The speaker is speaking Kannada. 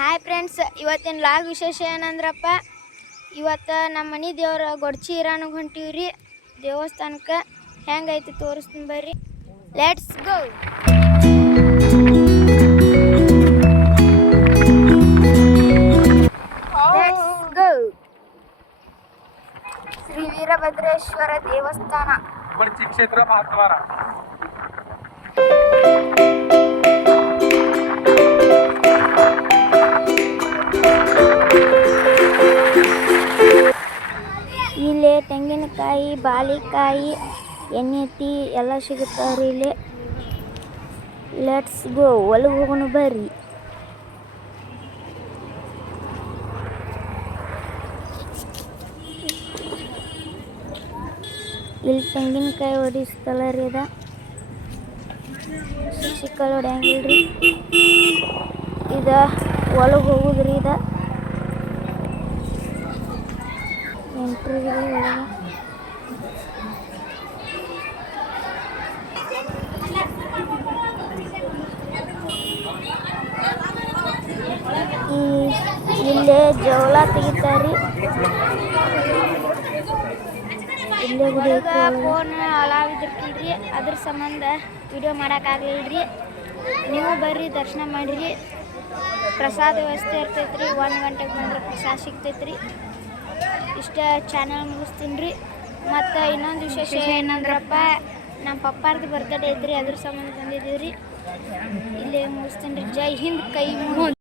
ಹಾಯ್ ಫ್ರೆಂಡ್ಸ್, ಇವತ್ತಿನ ಲಾಗ್ ವಿಶೇಷ ಏನಂದ್ರಪ್ಪ, ಇವತ್ತು ನಮ್ಮ ಮನೆ ದೇವ್ರ ಗೊಡ್ಚಿ ಇರಾನಿಗೆ ಹೊಂಟೀವ್ರಿ. ದೇವಸ್ಥಾನಕ್ಕೆ ಹೆಂಗೈತಿ ತೋರಿಸ್ತೀನಿ ಬರ್ರಿ. Let's go. ಶ್ರೀ ವೀರಭದ್ರೇಶ್ವರ ದೇವಸ್ಥಾನ ಗೊಡ್ಚಿ ಕ್ಷೇತ್ರ ಮಹತ್ವಾರ. ಇಲ್ಲಿ ತೆಂಗಿನಕಾಯಿ, ಬಾಳಿಕಾಯಿ, ಎಣ್ಣೆ ಎಲ್ಲ ಸಿಗುತ್ತಾವ್ರಿ ಇಲ್ಲಿ. ಲೆಟ್ಸ್ ಗೋ, ಒಳಗೆ ಹೋಗೋಣ ಬರ್ರಿ. ಇಲ್ಲಿ ತೆಂಗಿನಕಾಯಿ ಹೊಡಿಸ್ತಲ್ಲ ರೀ, ಅದ ಸಿಕ್ಕಲ್ ಹೊಡ್ಯಂಗಿಲ್ರಿ. ಇದ ಒಳಗೆ ಹೋಗುದ್ರಿ, ಇದ ಎಂಟ್ರಿ ಒಳಗೆ. ಇಲ್ಲೇ ಜವಳ ತೆಗಿತಾರ್ರಿ. ಇಲ್ಲೇ ಫೋನ್ ಅಲಾವಿದ್ರಿ, ಅದ್ರ ಸಂಬಂಧ ವಿಡಿಯೋ ಮಾಡೋಕ್ಕಾಗಲಿಲ್ರಿ. ನೀವು ಬರ್ರಿ, ದರ್ಶನ ಮಾಡಿರಿ. ಪ್ರಸಾದ ವ್ಯವಸ್ಥೆ ಇರ್ತೈತ್ರಿ. 1 ಗಂಟೆಗೆ ಬಂದ್ರೆ ಪ್ರಸಾದ ಸಿಗ್ತೈತ್ರಿ. ಇಷ್ಟ ಚಾನಲ್ ಮುಗಿಸ್ತೀನಿ ರೀ. ಮತ್ತು ಇನ್ನೊಂದು ವಿಶೇಷ ಏನಂದ್ರಪ್ಪ, ನಮ್ಮ ಪಪ್ಪಾರ್ದು ಬರ್ತ್ಡೇ ಐತ್ರಿ, ಅದ್ರ ಸಂಬಂಧ ಬಂದಿದ್ದೀವಿ ರೀ. ಇಲ್ಲೇ ಮುಗಿಸ್ತೀನಿ ರೀ. ಜೈ ಹಿಂದ್, ಕೈ ಮುಗಿದು.